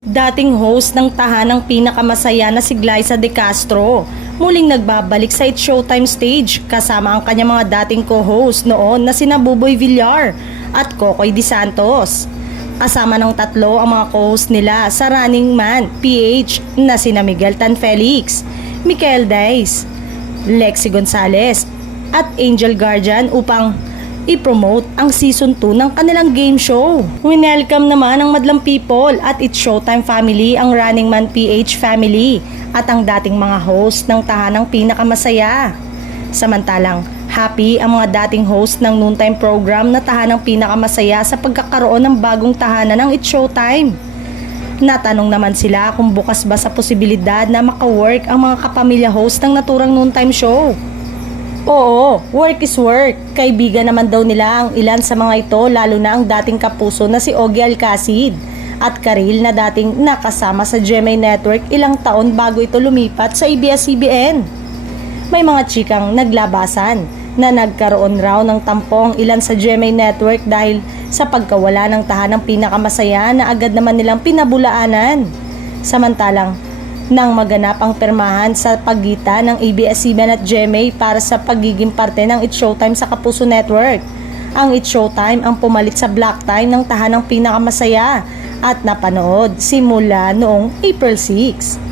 Dating host ng tahanang pinakamasaya na si Glyza De Castro, muling nagbabalik sa It's Showtime stage kasama ang kanyang mga dating co-host noon na sina Buboy Villar at Kokoy De Santos. Kasama ng tatlo ang mga co-host nila sa Running Man PH na sina Miguel Tan Felix, Michael Diaz, Lexi Gonzalez at Angel Guardian upang i-promote ang season 2 ng kanilang game show. Winelcome naman ng madlang people at It's Showtime family ang Running Man PH family at ang dating mga host ng tahanang pinakamasaya. Samantalang happy ang mga dating host ng noontime program na tahanang pinakamasaya sa pagkakaroon ng bagong tahanan ng It's Showtime. Natanong naman sila kung bukas ba sa posibilidad na maka-work ang mga kapamilya host ng naturang noontime show. Oo, work is work. Kaibigan naman daw nila ang ilan sa mga ito, lalo na ang dating kapuso na si Ogie Alcacid at Karil na dating nakasama sa GMA Network ilang taon bago ito lumipat sa ABS-CBN. May mga chikang naglabasan na nagkaroon raw ng tampong ilan sa GMA Network dahil sa pagkawala ng tahanang pinakamasaya na agad naman nilang pinabulaanan. Samantalang nang maganap ang permahan sa pagitan ng ABS-CBN at GMA para sa pagiging parte ng It's Showtime sa Kapuso Network. Ang It's Showtime ang pumalit sa block time ng tahanang pinakamasaya at napanood simula noong April 6.